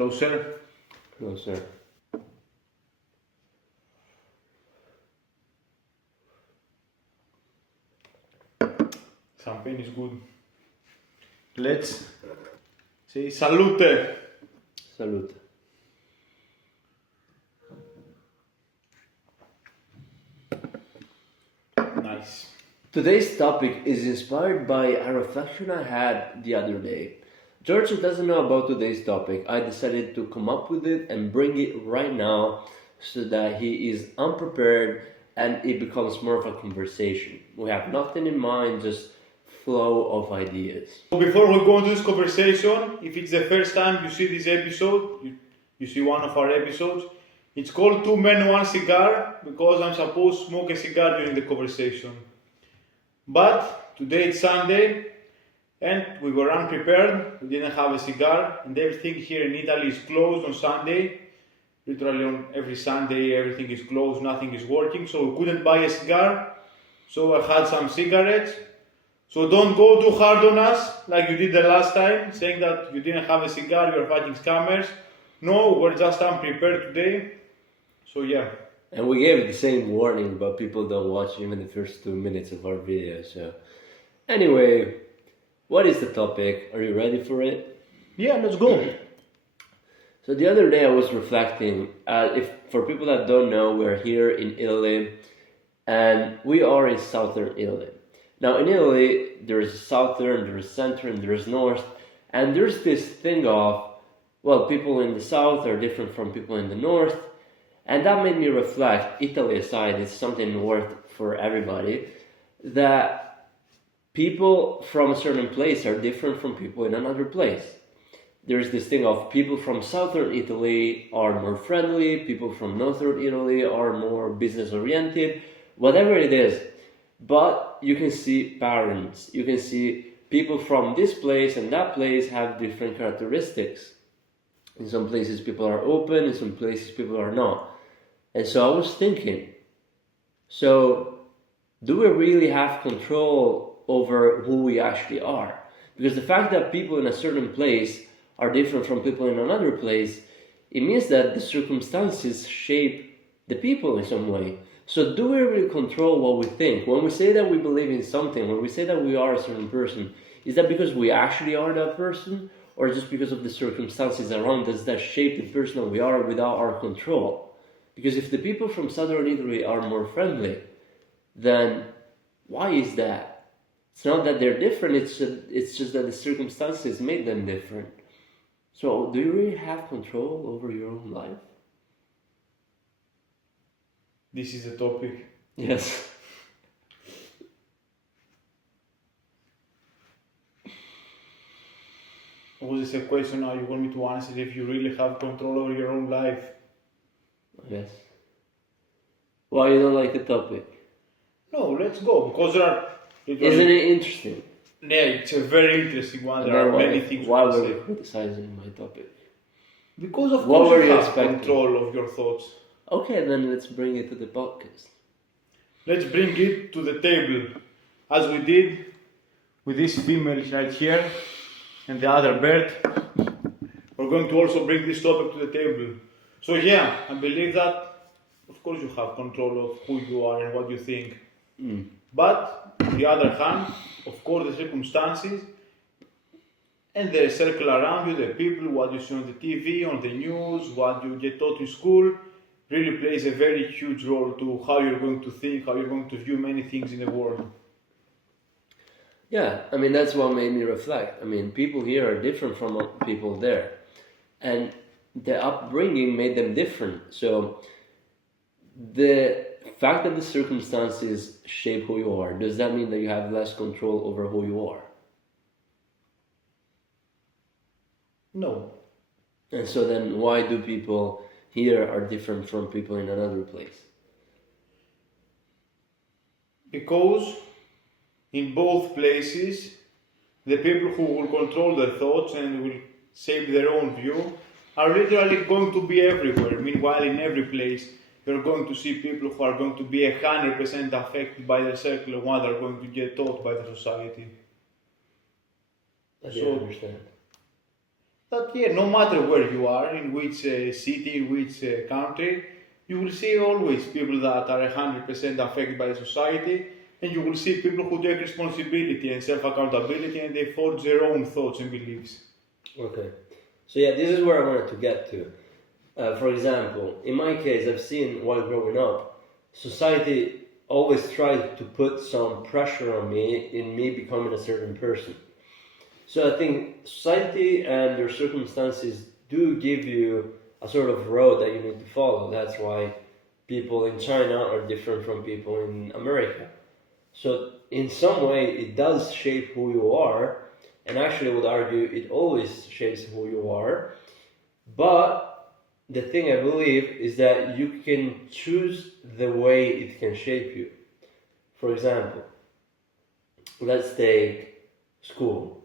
Closer. Closer. Champagne is good. Let's say salute. Salute. Nice. Today's topic is inspired by a reflection I had the other day. George doesn't know about today's topic. I decided to come up with it and bring it right now so that he is unprepared and it becomes more of a conversation. We have nothing in mind, just flow of ideas. So before we go into this conversation, if it's the first time you see this episode, you see one of our episodes, it's called Two Men, One Cigar because I'm supposed to smoke a cigar during the conversation. But today it's Sunday and we were unprepared, we didn't have a cigar and everything here in Italy is closed on Sunday. Literally on every Sunday everything is closed, nothing is working, so we couldn't buy a cigar. So I had some cigarettes. So don't go too hard on us like you did the last time, saying that you didn't have a cigar, you're fighting scammers. No, we're just unprepared today. So yeah. And we gave the same warning, but people don't watch even the first 2 minutes of our video. So, anyway, what is the topic? Are you ready for it? Yeah, let's go. So the other day I was reflecting. If for people that don't know, we're here in Italy, and we are in southern Italy. Now in Italy, there's southern, there's center, and there's north, and there's this thing of, well, people in the south are different from people in the north. And that made me reflect, Italy aside, it's something worth for everybody, that people from a certain place are different from people in another place. There's this thing of people from southern Italy are more friendly, people from northern Italy are more business oriented, whatever it is. But you can see patterns, you can see people from this place and that place have different characteristics. In some places people are open, in some places people are not. And so I was thinking, so do we really have control over who we actually are? Because the fact that people in a certain place are different from people in another place, it means that the circumstances shape the people in some way. So do we really control what we think? When we say that we believe in something, when we say that we are a certain person, is that because we actually are that person? Or just because of the circumstances around us that shape the person that we are without our control? Because if the people from southern Italy are more friendly, then why is that? It's not that they're different, it's just that the circumstances made them different. So do you really have control over your own life? This is the topic. Yes. Was this a question now you want me to answer if you really have control over your own life? Yes. Why you don't like the topic? No, let's go, because there are... Isn't it interesting? Yeah, it's a very interesting one. There are many things Why to were say. you criticizing my topic? Because of What course were you you have expecting? control of your thoughts. Okay, then let's bring it to the podcast. Let's bring it to the table, as we did with this female right here and the other bird. We're going to also bring this topic to the table. So yeah, I believe that of course you have control of who you are and what you think. But on the other hand, of course the circumstances and the circle around you, the people, what you see on the TV, on the news, what you get taught in school, really plays a very huge role to how you're going to think, how you're going to view many things in the world. Yeah, I mean, that's what made me reflect. I mean, people here are different from people there. And the upbringing made them different. So the fact that the circumstances shape who you are, does that mean that you have less control over who you are? No. And so then why do people here are different from people in another place? Because in both places, the people who will control their thoughts and will shape their own view are literally going to be everywhere. Meanwhile, in every place, you're going to see people who are going to be 100% affected by the circle and what they're going to get taught by the society. I don't understand. that yeah, no matter where you are, in which city, in which country, you will see always people that are 100% affected by the society, and you will see people who take responsibility and self accountability and they forge their own thoughts and beliefs. Okay. So yeah, this is where I wanted to get to. For example, in my case, I've seen while growing up, society always tried to put some pressure on me in me becoming a certain person. So I think society and your circumstances do give you a sort of road that you need to follow. That's why people in China are different from people in America. So in some way, it does shape who you are, and actually, I would argue it always shapes who you are. But the thing I believe is that you can choose the way it can shape you. For example, let's take school.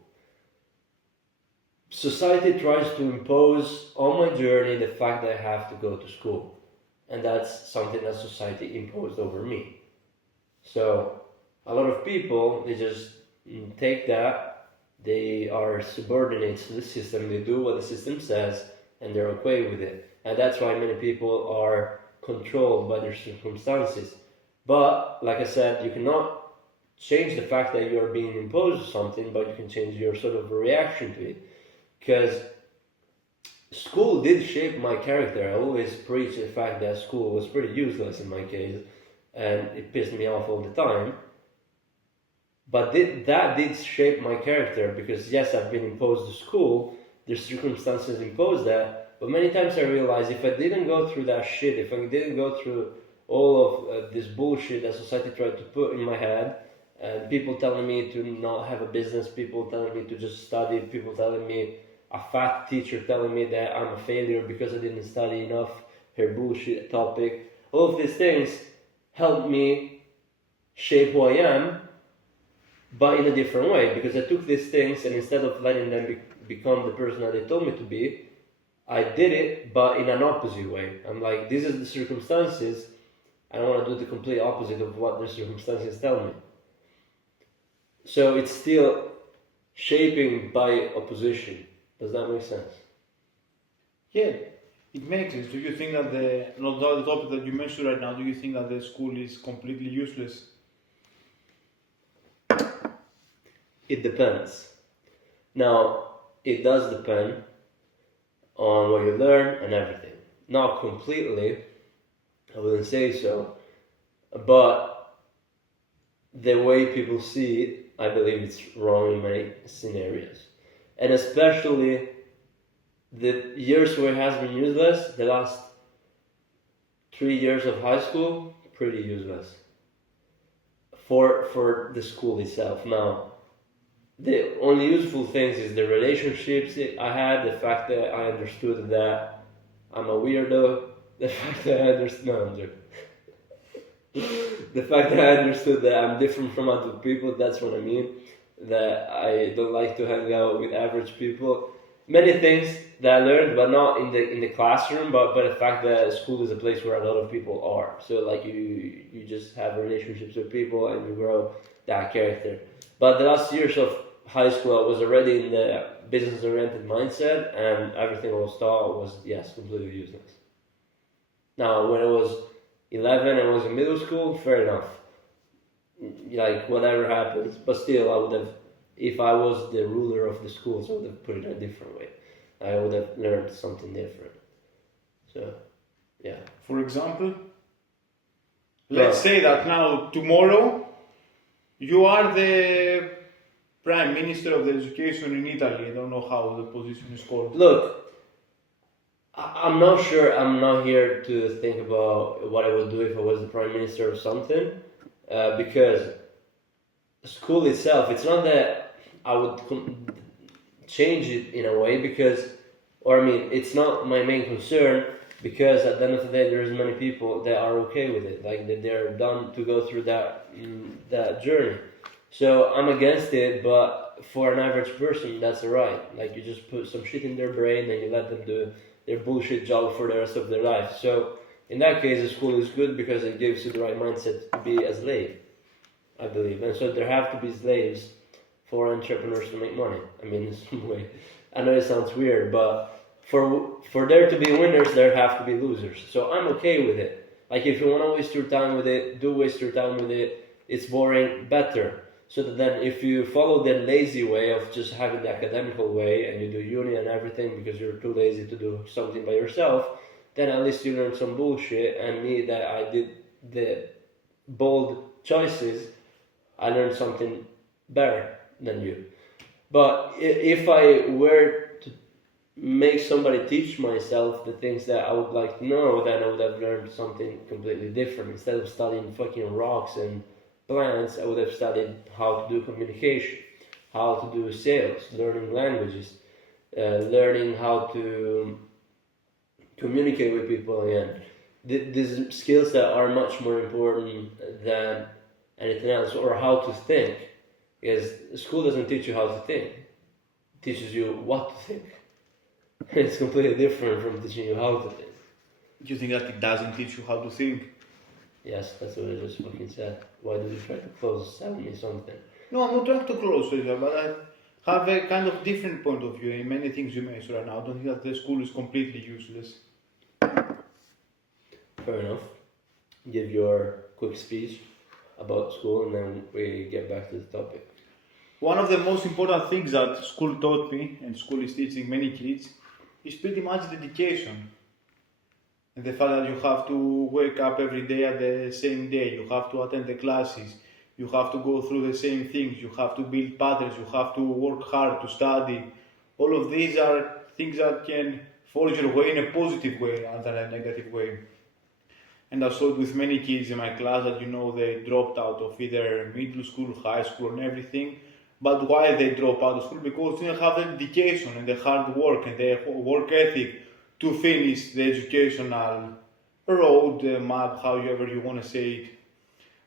Society tries to impose on my journey the fact that I have to go to school, and that's something that society imposed over me. So a lot of people, they just take that, they are subordinate to the system, they do what the system says, and they're okay with it. And that's why many people are controlled by their circumstances. But like I said, you cannot change the fact that you are being imposed something, but you can change your sort of reaction to it. Because school did shape my character. I always preach the fact that school was pretty useless in my case, and it pissed me off all the time. But that did shape my character, because yes, I've been imposed to school, the circumstances imposed that, but many times I realized if I didn't go through that shit, if I didn't go through all of this bullshit that society tried to put in my head, and people telling me to not have a business, people telling me to just study, people telling me, a fat teacher telling me that I'm a failure because I didn't study enough, her bullshit topic, all of these things helped me shape who I am, but in a different way, because I took these things and instead of letting them become the person that they told me to be, I did it, but in an opposite way. I'm like, this is the circumstances, I want to do the complete opposite of what the circumstances tell me. So it's still shaping by opposition. Does that make sense? Yeah, it makes sense. Do you think that the topic that you mentioned right now, do you think that the school is completely useless? It depends. Now, it does depend on what you learn and everything. Not completely, I wouldn't say so, but the way people see it, I believe it's wrong in many scenarios. And especially the years where it has been useless, the last 3 years of high school, pretty useless for the school itself. Now, the only useful things is the relationships I had, the fact that I understood that I'm a weirdo, the fact that I understood, no, I'm joking. The fact that I understood that I'm different from other people, that's what I mean. That I don't like to hang out with average people. Many things that I learned, but not in the classroom, but the fact that school is a place where a lot of people are. So like you just have relationships with people and you grow that character. But the last years of high school, I was already in the business-oriented mindset, and everything I was taught was, yes, completely useless. Now, when I was 11 and I was in middle school, fair enough. Like, whatever happens, but still, I would have, if I was the ruler of the schools, I would have put it a different way. I would have learned something different. So, yeah. For example, let's say that now, tomorrow, you are the Prime Minister of the Education in Italy. I don't know how the position is called. Look, I'm not sure. I'm not here to think about what I would do if I was the prime minister of something, because school itself, it's not that I would change it in a way, because, or I mean, it's not my main concern, because at the end of the day, there's many people that are okay with it, like that they're done to go through that journey. So I'm against it, but for an average person, that's alright. Like, you just put some shit in their brain and you let them do their bullshit job for the rest of their life. So in that case, the school is good because it gives you the right mindset to be a slave, I believe. And so there have to be slaves for entrepreneurs to make money. I mean, in some way. I know it sounds weird, but for there to be winners, there have to be losers. So I'm okay with it. Like if you want to waste your time with it, do waste your time with it. It's boring, better. So that then if you follow the lazy way of just having the academical way and you do uni and everything because you're too lazy to do something by yourself, then at least you learn some bullshit. And me, that I did the bold choices, I learned something better than you. But if I were to make somebody teach myself the things that I would like to know, then I would have learned something completely different. Instead of studying fucking rocks and plants, I would have studied how to do communication, how to do sales, learning languages, learning how to communicate with people again. These skills that are much more important than anything else, or how to think. Because school doesn't teach you how to think, it teaches you what to think. It's completely different from teaching you how to think. Do you think that it doesn't teach you how to think? Yes, that's what I just fucking said. Why did you try to tell me something? No, I'm not trying to close to you, but I have a kind of different point of view in many things you mentioned right now. I don't think that the school is completely useless. Fair enough. Give your quick speech about school and then we get back to the topic. One of the most important things that school taught me, and school is teaching many kids, is pretty much dedication. And the fact that you have to wake up every day at the same day, you have to attend the classes, you have to go through the same things, you have to build patterns, you have to work hard to study. All of these are things that can forge your way in a positive way rather than a negative way. And I saw it with many kids in my class that they dropped out of either middle school, high school, and everything. But why they drop out of school? Because they didn't have the dedication and the hard work and the work ethic to finish the educational road, map, however you want to say it.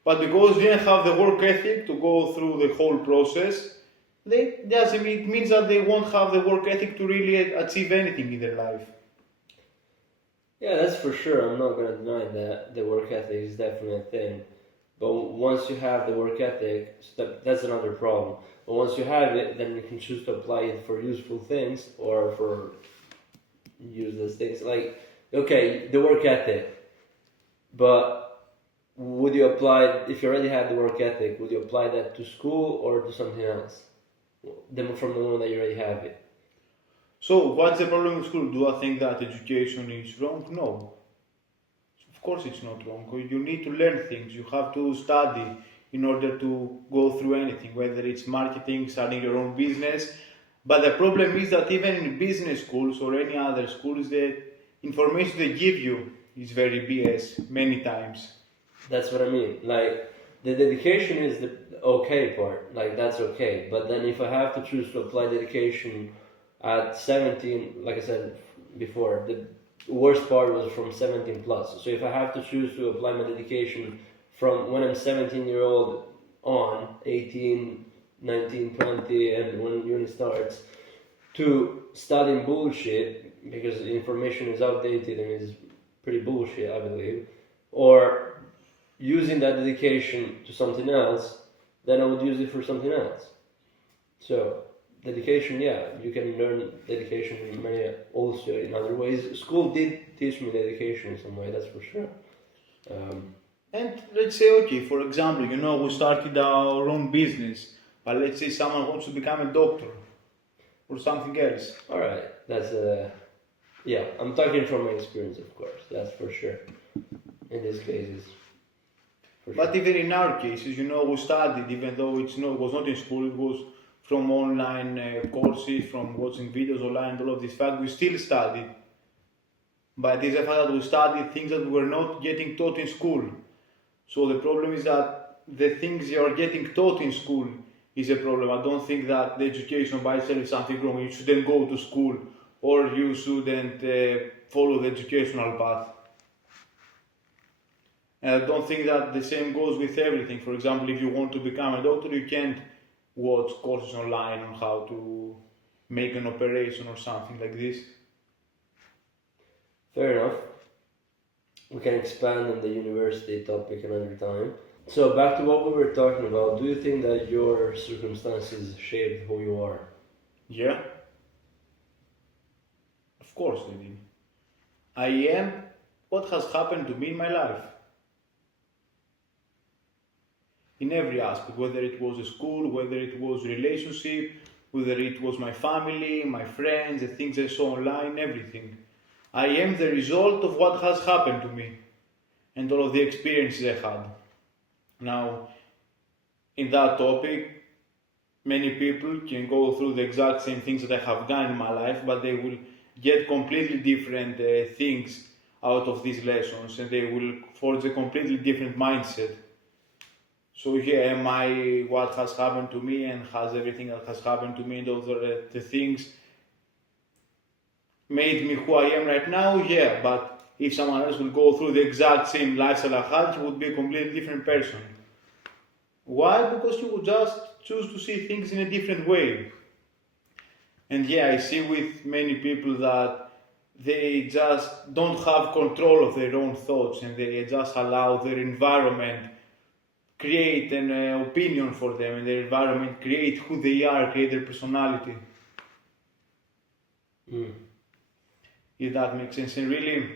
But because they didn't have the work ethic to go through the whole process, it means that they won't have the work ethic to really achieve anything in their life. Yeah, that's for sure. I'm not going to deny that the work ethic is definitely a thing. But once you have the work ethic, that's another problem. But once you have it, then you can choose to apply it for useful things or for useless things. Like, okay, the work ethic. But would you apply, if you already have the work ethic, would you apply that to school or to something else? From the moment that you already have it. So, what's the problem with school? Do I think that education is wrong? No. Of course it's not wrong. You need to learn things. You have to study in order to go through anything, whether it's marketing, starting your own business. But the problem is that even in business schools or any other schools, the information they give you is very BS many times. That's what I mean. Like, the dedication is the okay part. Like, that's okay. But then if I have to choose to apply dedication at 17, like I said before, the worst part was from 17 plus. So if I have to choose to apply my dedication from when I'm 17-year-old on, 18, 19, 20, and when uni starts, to studying bullshit, because the information is outdated and is pretty bullshit, I believe, or using that dedication to something else, then I would use it for something else. So, dedication, yeah, you can learn dedication in many, also in other ways. School did teach me dedication in some way, that's for sure. And let's say, okay, for example, we started our own business, but let's say someone wants to become a doctor or something else. Alright, that's yeah, I'm talking from my experience, of course, that's for sure. In these cases. But even in our cases, we studied, even though it was not in school, it was from online courses, from watching videos online, all of this fact, we still studied. But it's the fact that we studied things that we were not getting taught in school. So the problem is that the things you are getting taught in school is a problem. I don't think that the education by itself is something wrong. You shouldn't go to school or you shouldn't follow the educational path. And I don't think that the same goes with everything. For example, if you want to become a doctor, you can't watch courses online on how to make an operation or something like this. Fair enough. We can expand on the university topic another time. So back to what we were talking about, do you think that your circumstances shaped who you are? Yeah. course they did. I am what has happened to me in my life. In every aspect, whether it was a school, whether it was relationship, whether it was my family, my friends, the things I saw online, everything. I am the result of what has happened to me and all of the experiences I had. Now, in that topic, many people can go through the exact same things that I have done in my life, but they will get completely different things out of these lessons and they will forge a completely different mindset. So yeah, am I what has happened to me and has everything that has happened to me and all the things made me who I am right now? Yeah, but if someone else will go through the exact same lifestyle I had, he would be a completely different person. Why? Because he would just choose to see things in a different way. And yeah, I see with many people that they just don't have control of their own thoughts and they just allow their environment create an opinion for them and their environment create who they are, create their personality. Mm. If that makes sense. And really,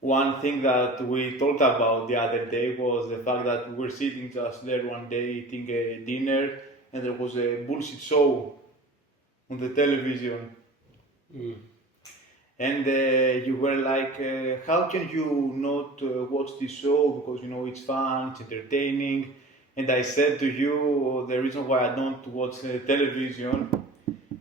one thing that we talked about the other day was the fact that we were sitting just there one day eating a dinner and there was a bullshit show on the television. Mm. And you were like, how can you not watch this show because you know it's fun, it's entertaining? And I said to you, the reason why I don't watch television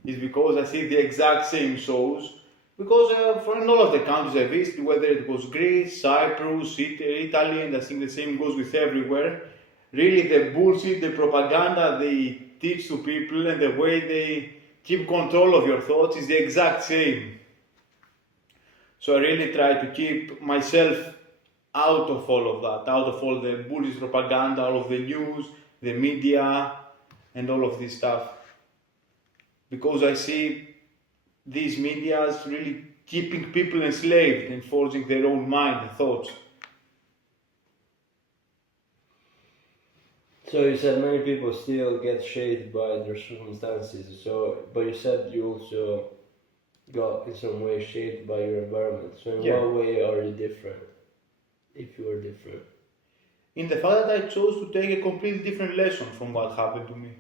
is because I see the exact same shows. Because for in all of the countries I visited, whether it was Greece, Cyprus, Italy, and I think the same goes with everywhere, really the bullshit, the propaganda they teach to people and the way they keep control of your thoughts is the exact same. So I really try to keep myself out of all of that, out of all the bullshit propaganda, all of the news, the media, and all of this stuff. Because I see these medias really keeping people enslaved and forging their own mind and thoughts. So you said many people still get shaped by their circumstances. So, but you said you also got in some way shaped by your environment. So in Yeah. what way are you different? If you are different. In the fact that I chose to take a completely different lesson from what happened to me.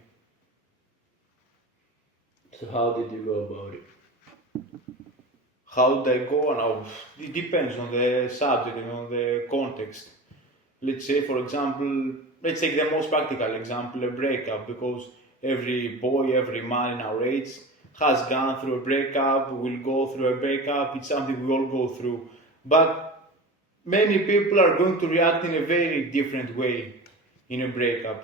So how did you go about it? How did I go? Now, it depends on the subject and on the context. Let's say, for example, let's take the most practical example, a breakup, because every boy, every man in our age has gone through a breakup, will go through a breakup, it's something we all go through. But many people are going to react in a very different way in a breakup.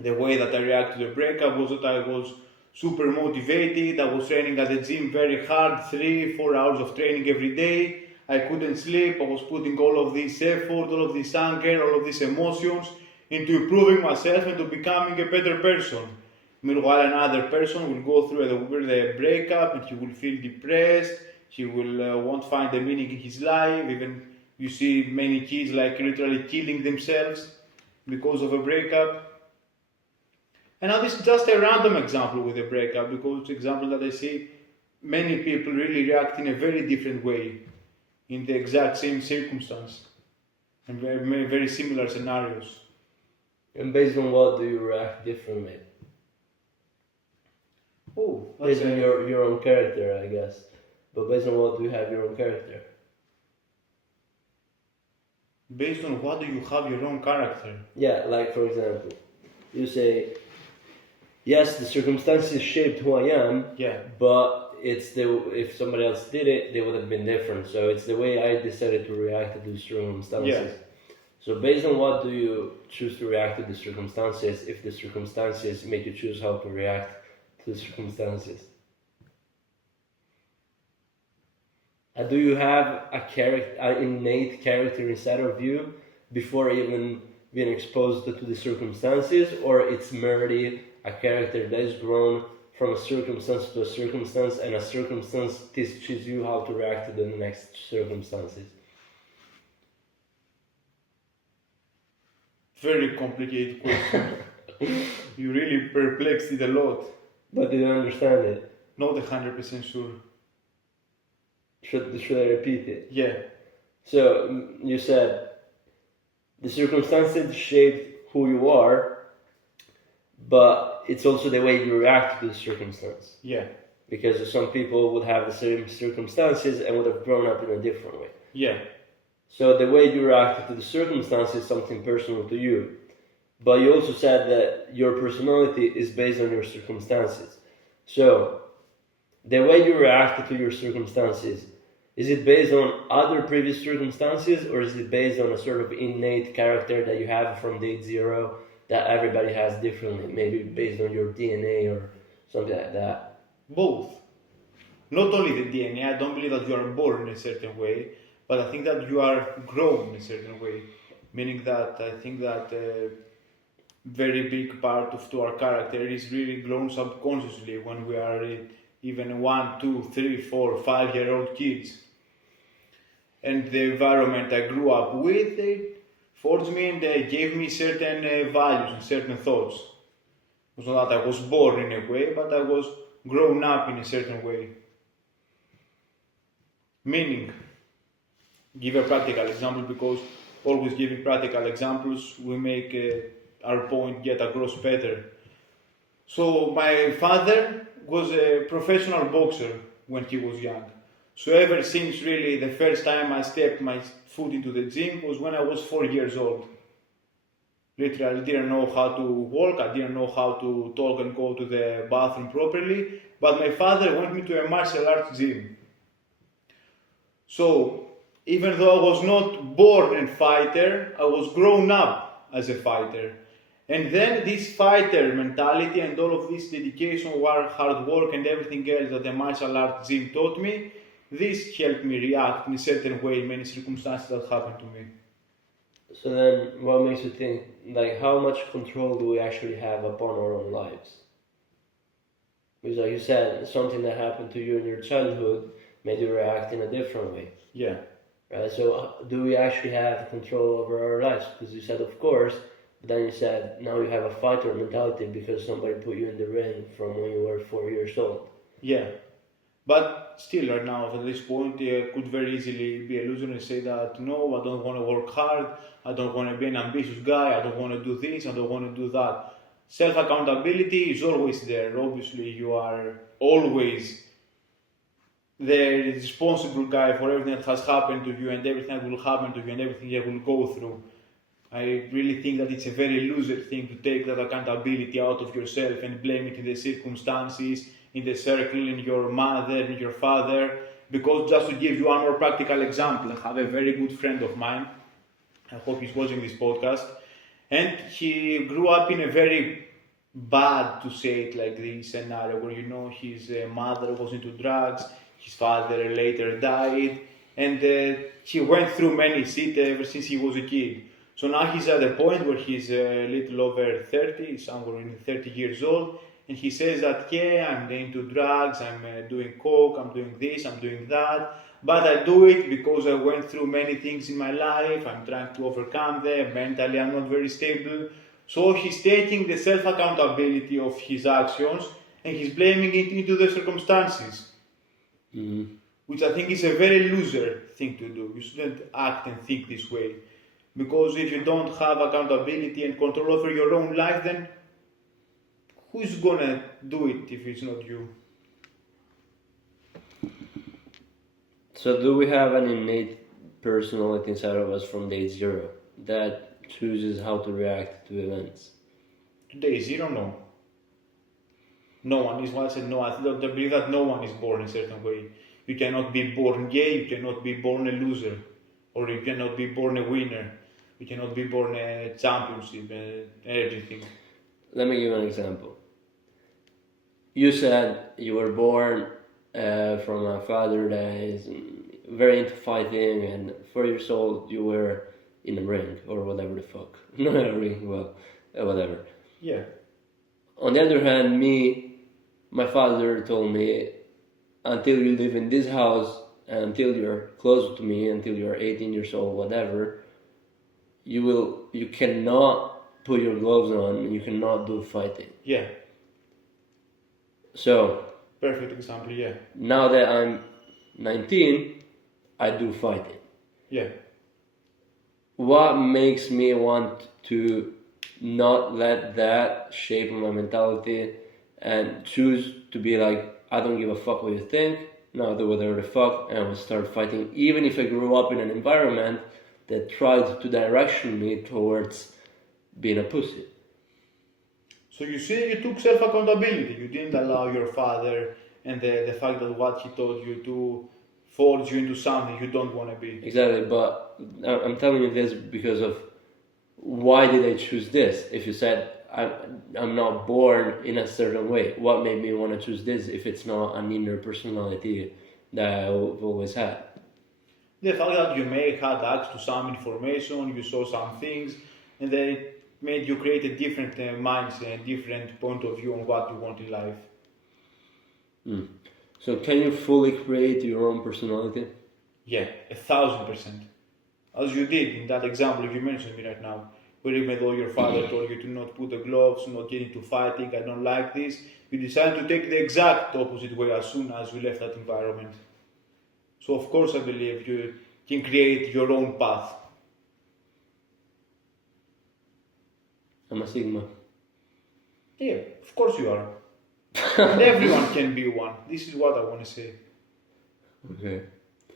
The way that I reacted to the breakup was that I was super motivated, I was training at the gym very hard, 3, 4 hours of training every day. I couldn't sleep, I was putting all of this effort, all of this anger, all of these emotions into improving myself and to becoming a better person. Meanwhile, another person will go through the breakup and he will feel depressed, he will won't find the meaning in his life, even you see many kids like literally killing themselves because of a breakup. And now this is just a random example with a breakup because it's an example that I see many people really react in a very different way in the exact same circumstance and very similar scenarios. And based on what do you react differently? Oh, Based on your own character, I guess. But based on what do you have your own character? based on what do you have your own character? Yeah, like for example, you say, yes, the circumstances shaped who I am, Yeah. but it's if somebody else did it, they would have been different. So it's the way I decided to react to the circumstances. Yeah. So based on what do you choose to react to the circumstances if the circumstances make you choose how to react to the circumstances? Do you have an innate character inside of you before even being exposed to the circumstances, or it's merely a character that is grown from a circumstance to a circumstance, and a circumstance teaches you how to react to the next circumstances? Very complicated question. You really perplexed it a lot. But did you understand it? Not 100% sure. Should I repeat it? Yeah. So you said the circumstances shaped who you are, but it's also the way you react to the circumstance. Yeah. Because some people would have the same circumstances and would have grown up in a different way. Yeah. So the way you reacted to the circumstances is something personal to you. But you also said that your personality is based on your circumstances. So the way you reacted to your circumstances, is it based on other previous circumstances, or is it based on a sort of innate character that you have from day zero that everybody has differently, maybe based on your DNA or something like that? Both. Not only the DNA, I don't believe that you are born in a certain way, but I think that you are grown in a certain way. Meaning that I think that a very big part of to our character is really grown subconsciously when we are even 1, 2, 3, 4, 5-year-old kids. And the environment I grew up with, they forged me and they gave me certain values and certain thoughts. It was not that I was born in a way, but I was grown up in a certain way. Meaning, give a practical example, because always giving practical examples we make our point get across better. So my father was a professional boxer when he was young. So ever since really the first time I stepped my foot into the gym was when I was 4 years old. Literally, I didn't know how to walk, I didn't know how to talk and go to the bathroom properly, but my father went me to a martial arts gym. So, even though I was not born a fighter, I was grown up as a fighter. And then this fighter mentality and all of this dedication, hard work and everything else that the martial arts gym taught me, this helped me react in a certain way in many circumstances that happened to me. So then, what makes you think, like, how much control do we actually have upon our own lives? Because like you said, something that happened to you in your childhood made you react in a different way. Yeah. Right, so do we actually have control over our lives? Because you said, of course, but then you said, now you have a fighter mentality because somebody put you in the ring from when you were 4 years old. Yeah. But still, right now, at this point, I could very easily be a loser and say that, no, I don't want to work hard, I don't want to be an ambitious guy, I don't want to do this, I don't want to do that. Self-accountability is always there. Obviously, you are always the responsible guy for everything that has happened to you and everything that will happen to you and everything you will go through. I really think that it's a very loser thing to take that accountability out of yourself and blame it in the circumstances, in the circle, in your mother, in your father. Because just to give you one more practical example, I have a very good friend of mine, I hope he's watching this podcast, and he grew up in a very bad, to say it like this, scenario where, you know, his mother was into drugs, his father later died, and he went through many shit ever since he was a kid. So now he's at a point where he's a little over 30, somewhere in 30 years old, and he says that, yeah, I'm into drugs, I'm doing coke, I'm doing this, I'm doing that, but I do it because I went through many things in my life, I'm trying to overcome them, mentally I'm not very stable. So he's taking the self-accountability of his actions and he's blaming it into the circumstances. Mm-hmm. Which I think is a very loser thing to do. You shouldn't act and think this way. Because if you don't have accountability and control over your own life, then who's gonna do it if it's not you? So do we have an innate personality inside of us from day zero that chooses how to react to events? Day zero, no. No one is, what I said, no, I don't believe that no one is born a certain way. You cannot be born gay, you cannot be born a loser, or you cannot be born a winner, you cannot be born a championship, everything. Let me give you an example. You said you were born from a father that is very into fighting, and 4 years old you were in a ring, or whatever the fuck. Not a ring, well, whatever. Yeah. On the other hand, my father told me, until you live in this house, until you're close to me, until you're 18 years old, whatever, you cannot put your gloves on, and you cannot do fighting. Yeah. So, Perfect example, yeah. Now that I'm 19, I do fighting. Yeah. What makes me want to not let that shape my mentality and choose to be like, I don't give a fuck what you think, no, I do whatever the fuck, and I will start fighting, even if I grew up in an environment that tried to direction me towards being a pussy. So you see, you took self-accountability. You didn't allow your father and the fact that what he taught you to force you into something you don't want to be. Exactly, but I'm telling you this because of why did I choose this? If you said I'm not born in a certain way, what made me want to choose this if it's not an inner personality that I've always had? The fact that you may had access to some information, you saw some things, and then it made you create a different mindset, a different point of view on what you want in life. Mm. So can you fully create your own personality? Yeah, 1,000%. As you did in that example you mentioned me right now, where even though your father told you to not put the gloves, not get into fighting, I don't like this, you decided to take the exact opposite way as soon as you left that environment. So of course I believe you can create your own path. I'm a Sigma. Yeah, of course you are. And everyone can be one. This is what I want to say. Okay.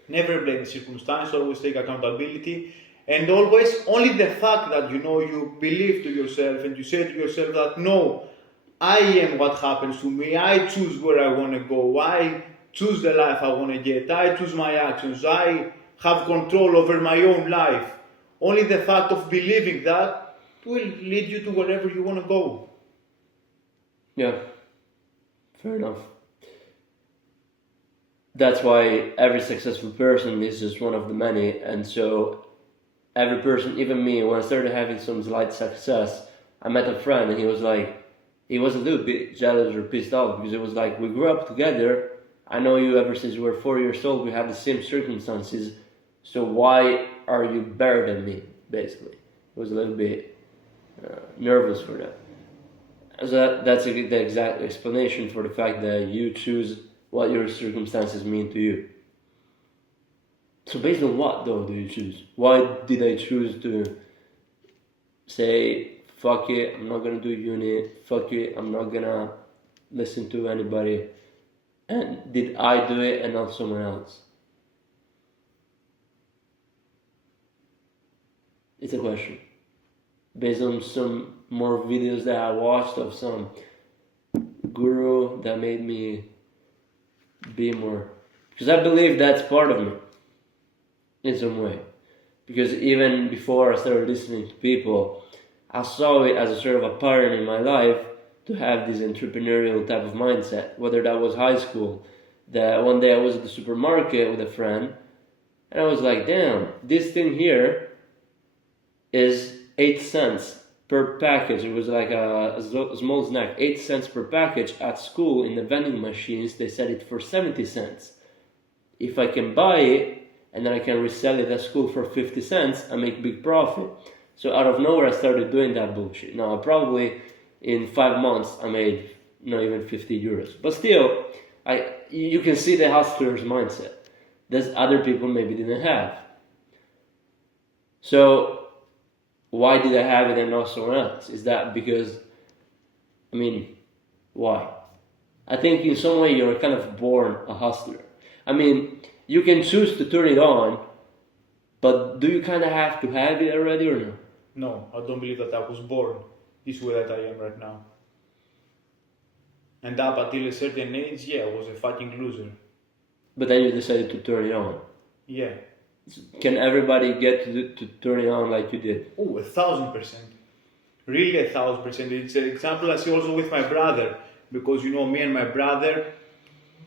Never blame the circumstance, always take accountability, and always only the fact that you know you believe to yourself and you say to yourself that no, I am what happens to me, I choose where I want to go, I choose the life I want to get, I choose my actions, I have control over my own life. Only the fact of believing that will lead you to wherever you want to go. Yeah. Fair enough. That's why every successful person is just one of the many, and so every person, even me, when I started having some slight success, I met a friend and he was like, he was a little bit jealous or pissed off because it was like, we grew up together, I know you ever since you were 4 years old, we have the same circumstances, so why are you better than me, basically. He was a little bit nervous for that. So that's the exact explanation for the fact that you choose what your circumstances mean to you. So based on what though do you choose? Why did I choose to say, fuck it, I'm not gonna do uni, fuck it, I'm not gonna listen to anybody, and did I do it and not someone else? It's a question. Based on some more videos that I watched of some guru that made me be more, because I believe that's part of me in some way. Because even before I started listening to people, I saw it as a sort of a pattern in my life to have this entrepreneurial type of mindset. Whether that was high school, that one day I was at the supermarket with a friend, and I was like, damn, this thing here is 8 cents per package. It was like a small snack, 8 cents per package. At school in the vending machines they said it for 70 cents. If I can buy it and then I can resell it at school for 50 cents, I make big profit. So out of nowhere I started doing that bullshit. Now probably in 5 months I made not even 50 euros. But still, you can see the hustler's mindset that other people maybe didn't have. So why did I have it and not someone else? Is that because, why? I think in some way you're kind of born a hustler. You can choose to turn it on, but do you kind of have to have it already or no? No, I don't believe that I was born this way that I am right now. And up until a certain age, yeah, I was a fucking loser. But then you decided to turn it on. Yeah. Can everybody get to turn it on like you did? Oh, 1,000%. Really 1,000%. It's an example I see also with my brother. Because you know, me and my brother,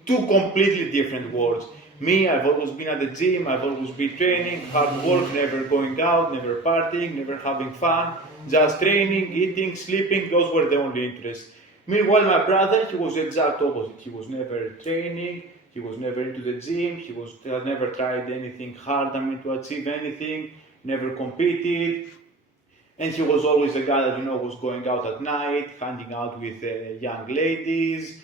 two completely different worlds. Me, I've always been at the gym, I've always been training, hard work, never going out, never partying, never having fun, just training, eating, sleeping, those were the only interests. Meanwhile, my brother, he was the exact opposite. He was never training, he was never into the gym, he had never tried anything hard, to achieve anything, never competed. And he was always the guy that, was going out at night, hanging out with young ladies,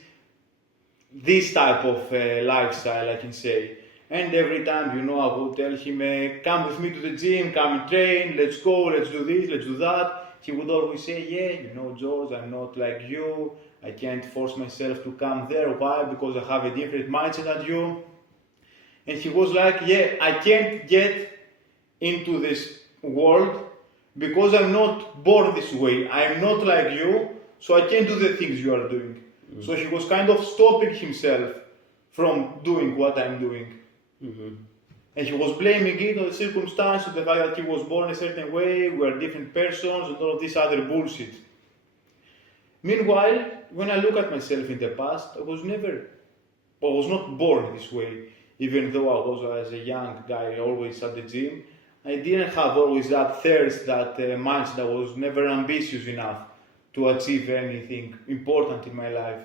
this type of lifestyle, I can say. And every time, I would tell him, come with me to the gym, come and train, let's go, let's do this, let's do that. He would always say, yeah, George, I'm not like you. I can't force myself to come there. Why? Because I have a different mindset than you. And he was like, yeah, I can't get into this world because I'm not born this way. I'm not like you, so I can't do the things you are doing. Mm-hmm. So he was kind of stopping himself from doing what I'm doing. Mm-hmm. And he was blaming it on the circumstance, of the fact that he was born a certain way, we're different persons, and all of this other bullshit. Meanwhile, when I look at myself in the past, I was not born this way. Even though I was, as a young guy, always at the gym, I didn't have always that thirst, that mindset. I was never ambitious enough to achieve anything important in my life.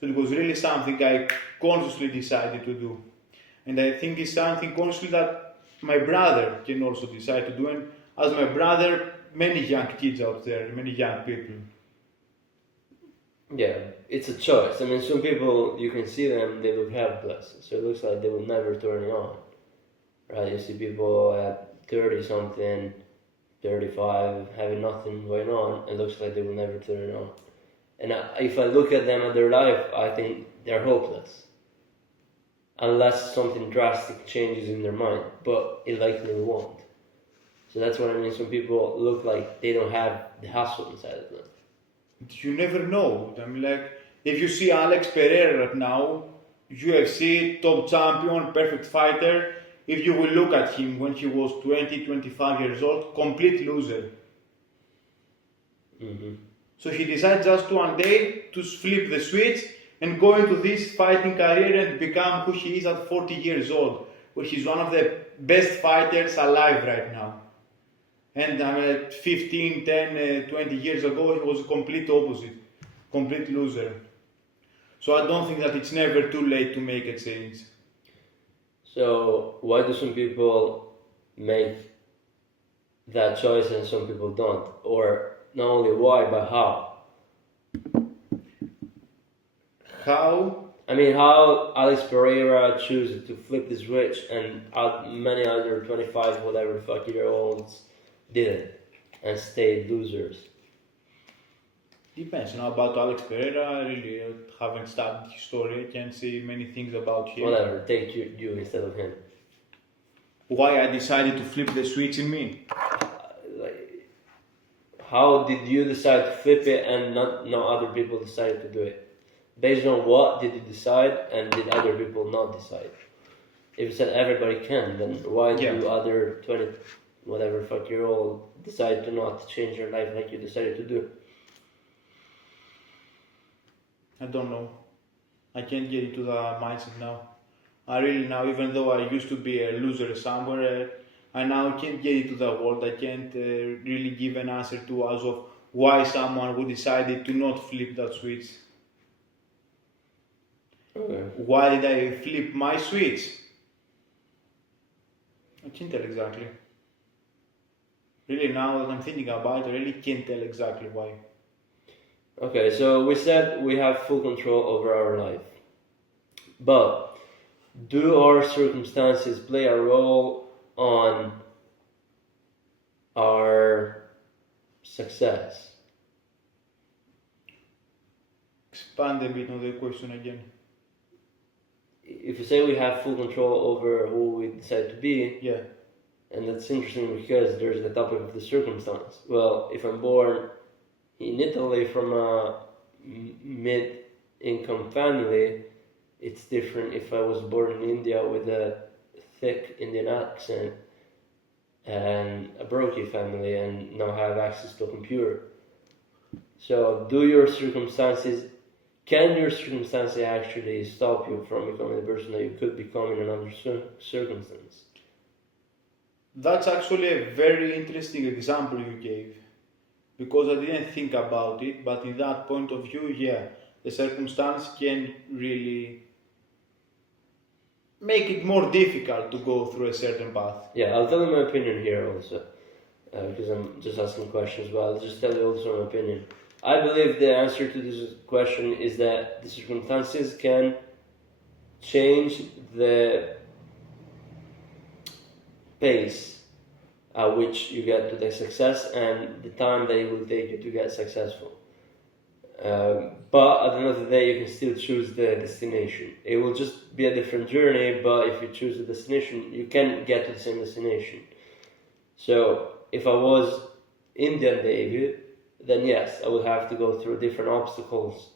So it was really something I consciously decided to do. And I think it's something consciously that my brother can also decide to do. And as my brother, many young kids out there, many young people. Yeah, it's a choice. I mean, some people, you can see them, they look helpless. So it looks like they will never turn it on. Right? You see people at 30 something, 35, having nothing going on. It looks like they will never turn it on. And if I look at them at their life, I think they're hopeless. Unless something drastic changes in their mind. But it likely won't. So that's what I mean. Some people look like they don't have the hustle inside of them. You never know. I mean, like, if you see Alex Pereira right now, UFC top champion, perfect fighter, if you will look at him when he was 20, 25 years old, complete loser. Mm-hmm. So he decided just one day to flip the switch and go into this fighting career and become who he is at 40 years old, where he's one of the best fighters alive right now. And I mean, 15, 10, 20 years ago, he was a complete opposite, complete loser. So I don't think that it's never too late to make a change. So why do some people make that choice and some people don't? Or not only why, but how? How? I mean, how Alex Pereira chooses to flip the switch and many other 25, whatever the fuck year olds didn't and stayed losers. Depends, about Alex Pereira. I really haven't studied his story. I can't say many things about him. Whatever, take you instead of him. Why I decided to flip the switch in me? How did you decide to flip it and no other people decided to do it? Based on what did you decide and did other people not decide? If you said everybody can, then why do other 20 whatever fuck year old decide to not change your life like you decided to do? I don't know. I can't get into the mindset now. I really now, even though I used to be a loser somewhere, I now can't get into the world. I can't really give an answer to as of why someone would decided to not flip that switch. Okay. Why did I flip my switch? I can't tell exactly. Really, now that I'm thinking about it, I really can't tell exactly why. Okay, so we said we have full control over our life. But do our circumstances play a role on our success? Expand a bit on the question again. If you say we have full control over who we decide to be, yeah. And that's interesting because there's the topic of the circumstance. Well, if I'm born in Italy from a mid-income family, it's different if I was born in India with a thick Indian accent and a Brokey family and now have access to a computer. So can your circumstances actually stop you from becoming the person that you could become in another circumstance? That's actually a very interesting example you gave, because I didn't think about it, but in that point of view, yeah, the circumstance can really make it more difficult to go through a certain path. Yeah, I'll tell you my opinion here also, because I'm just asking questions, but I'll just tell you also my opinion. I believe the answer to this question is that the circumstances can change the pace at which you get to the success and the time that it will take you to get successful. But at the end of the day, you can still choose the destination. It will just be a different journey, but if you choose the destination, you can get to the same destination. So if I was Indian David, then yes, I would have to go through different obstacles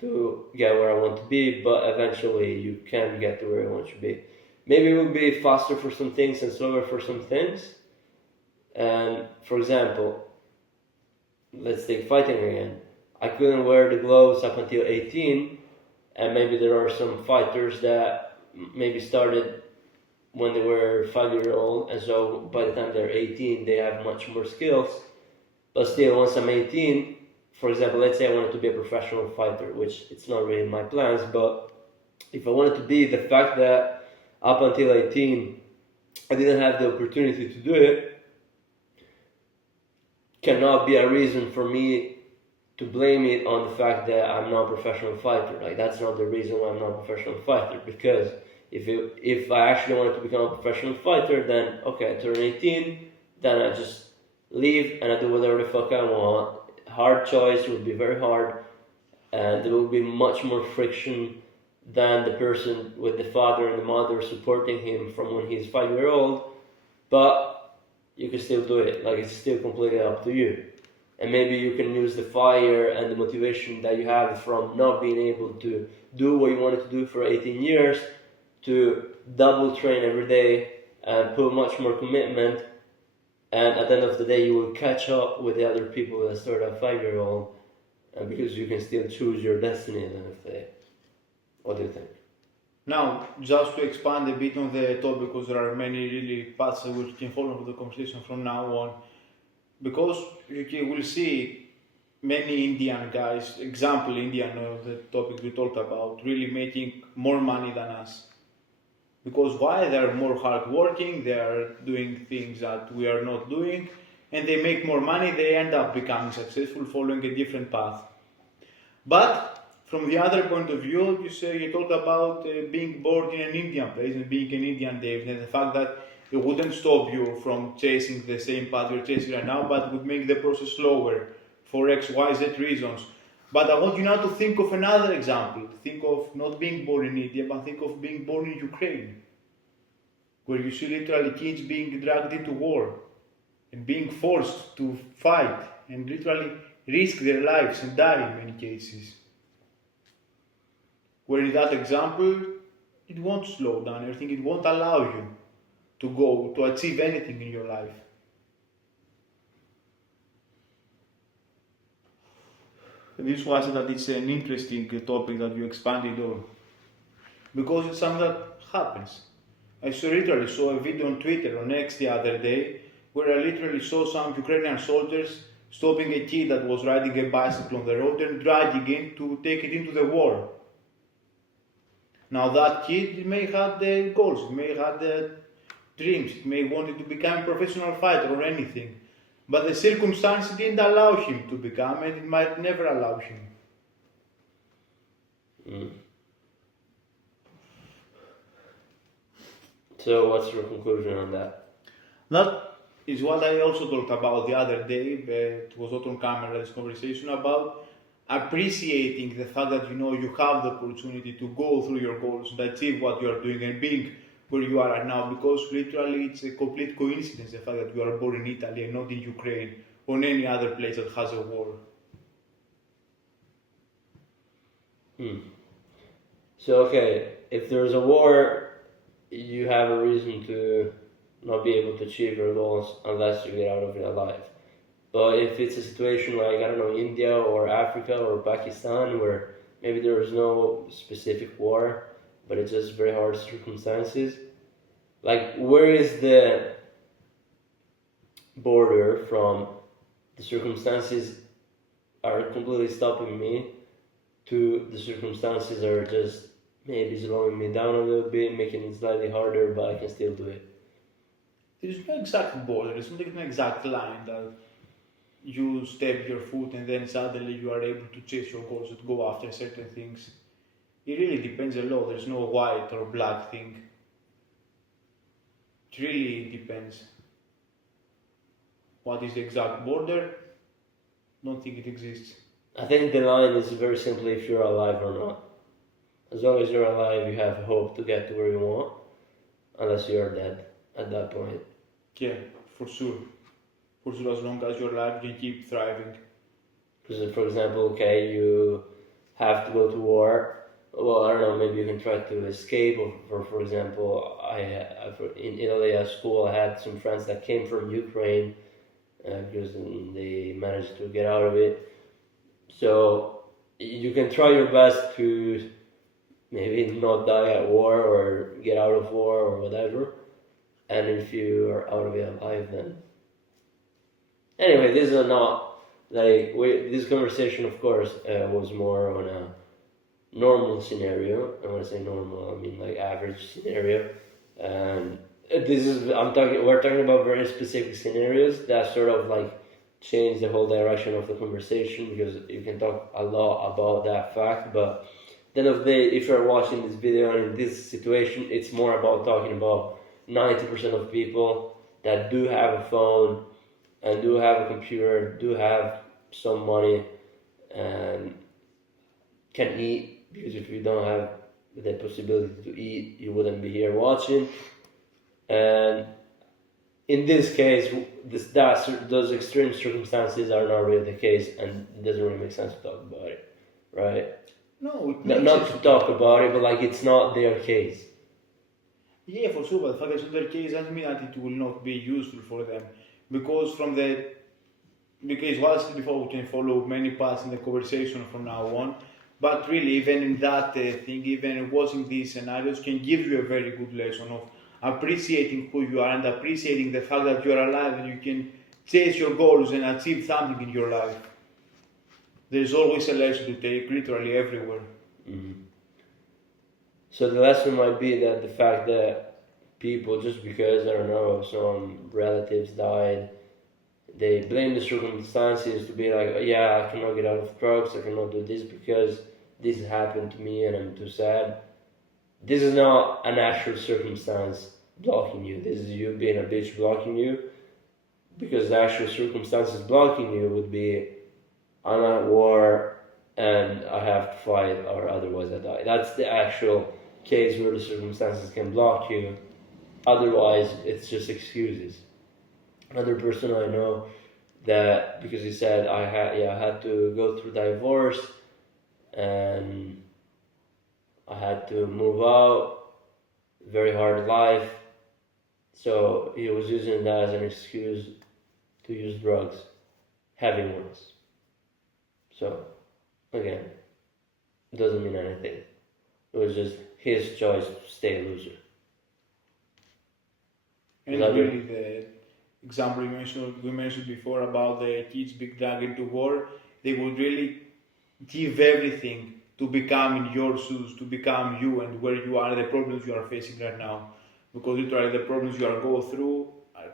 to get where I want to be, but eventually you can get to where you want to be. Maybe it will be faster for some things and slower for some things. And for example, let's take fighting again. I couldn't wear the gloves up until 18, and maybe there are some fighters that maybe started when they were 5 years old, and so by the time they're 18, they have much more skills. But still, once I'm 18, for example, let's say I wanted to be a professional fighter, which it's not really in my plans, but if I wanted to be, the fact that up until 18, I didn't have the opportunity to do it, cannot be a reason for me to blame it on the fact that I'm not a professional fighter. Like, that's not the reason why I'm not a professional fighter, because if I actually wanted to become a professional fighter, then okay, I turn 18, then I just leave and I do whatever the fuck I want. Hard choice would be very hard, and there will be much more friction than the person with the father and the mother supporting him from when he's 5 years old, but you can still do it. Like, it's still completely up to you. And maybe you can use the fire and the motivation that you have from not being able to do what you wanted to do for 18 years to double train every day and put much more commitment, and at the end of the day you will catch up with the other people that start at 5 years old, because you can still choose your destiny at the end of the day. What do you think? Now, just to expand a bit on the topic, because there are many really paths that we can follow the conversation from now on, because you will see many Indian guys, example Indian, the topic we talked about, really making more money than us. Because why? They are more hardworking, they are doing things that we are not doing, and they make more money, they end up becoming successful following a different path. But from the other point of view, you talk about being born in an Indian place and being an Indian David, and the fact that it wouldn't stop you from chasing the same path you're chasing right now, but would make the process slower for X, Y, Z reasons. But I want you now to think of another example. Think of not being born in India, but think of being born in Ukraine, where you see literally kids being dragged into war and being forced to fight and literally risk their lives and die in many cases. Where in that example, it won't slow down everything, it won't allow you to achieve anything in your life. This was that it's an interesting topic that you expanded on, because it's something that happens. I literally saw a video on Twitter on X the other day where I literally saw some Ukrainian soldiers stopping a kid that was riding a bicycle on the road and dragging him to take it into the war. Now that kid may have the goals, may have the dreams, may wanted to become a professional fighter or anything. But the circumstances didn't allow him to become, and it might never allow him. Mm. So what's your conclusion on that? That is what I also talked about the other day. It was not on camera, this conversation about appreciating the fact that you have the opportunity to go through your goals and achieve what you are doing and being where you are right now, because literally it's a complete coincidence the fact that you are born in Italy and not in Ukraine or any other place that has a war. So okay, if there's a war, you have a reason to not be able to achieve your goals unless you get out of it alive. But if it's a situation like, I don't know, India or Africa or Pakistan, where maybe there is no specific war, but it's just very hard circumstances, like, where is the border from the circumstances are completely stopping me to the circumstances are just maybe slowing me down a little bit, making it slightly harder, but I can still do it? There's no exact border, there's not an exact line that you step your foot and then suddenly you are able to chase your goals and go after certain things. It really depends a lot. There's no white or black thing. It really depends. What is the exact border? Don't think it exists. I think the line is very simply if you're alive or not. As long as you're alive, you have hope to get to where you want, unless you're dead at that point. Yeah, for sure. For sure, as long as you're alive, you can keep thriving. Because, for example, okay, you have to go to war. Well, I don't know. Maybe you can try to escape. Or for example, in Italy at school, I had some friends that came from Ukraine because they managed to get out of it. So you can try your best to maybe not die at war or get out of war or whatever. And if you are out of it alive, then anyway, this is not like this conversation. Of course, was more on a normal scenario. And when I say normal, I mean like average scenario. And we're talking about very specific scenarios that sort of like change the whole direction of the conversation, because you can talk a lot about that fact, but at the end of the day, if you're watching this video and in this situation, it's more about talking about 90% of people that do have a phone and do have a computer, do have some money and can eat, because if you don't have the possibility to eat, you wouldn't be here watching. And in this case, those extreme circumstances are not really the case, and it doesn't really make sense to talk about it, right? No, it Not, makes not sense to talk about it, but like it's not their case. Yeah, for sure, but the fact that it's not their case doesn't mean that it will not be useful for them. Because what I said before, we can follow many paths in the conversation from now on. But really, even in that thing, even watching these scenarios can give you a very good lesson of appreciating who you are and appreciating the fact that you are alive and you can chase your goals and achieve something in your life. There's always a lesson to take, literally everywhere. Mm-hmm. So the lesson might be that the fact that people, just because, I don't know, some relatives died, they blame the circumstances to be like, oh, yeah, I cannot get out of drugs, I cannot do this because this happened to me and I'm too sad. This is not a natural circumstance blocking you. This is you being a bitch blocking you, because the actual circumstances blocking you would be, I'm at war and I have to fight or otherwise I die. That's the actual case where the circumstances can block you. Otherwise, it's just excuses. Another person I know that, because he said I had to go through divorce and I had to move out, very hard life, so he was using that as an excuse to use drugs, heavy ones. So again, it doesn't mean anything. It was just his choice to stay a loser. And really, the example we mentioned before about the kids being dragged into war, they would really give everything to become in your shoes, to become you and where you are, the problems you are facing right now. Because literally the problems you are going through are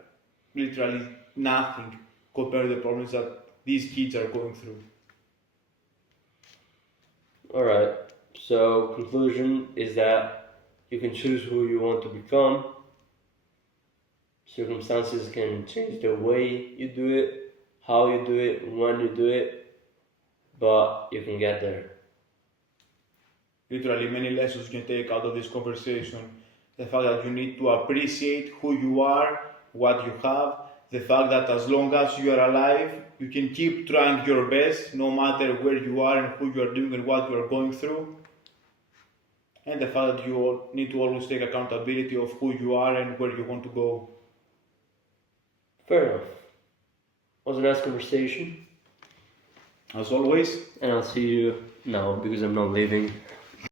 literally nothing compared to the problems that these kids are going through. Alright, so conclusion is that you can choose who you want to become. Circumstances can change the way you do it, how you do it, when you do it, but you can get there. Literally many lessons you can take out of this conversation. The fact that you need to appreciate who you are, what you have, the fact that as long as you are alive, you can keep trying your best no matter where you are and who you are doing and what you are going through. And the fact that you need to always take accountability of who you are and where you want to go. Fair enough. It was a nice conversation. As always. And I'll see you now, because I'm not leaving.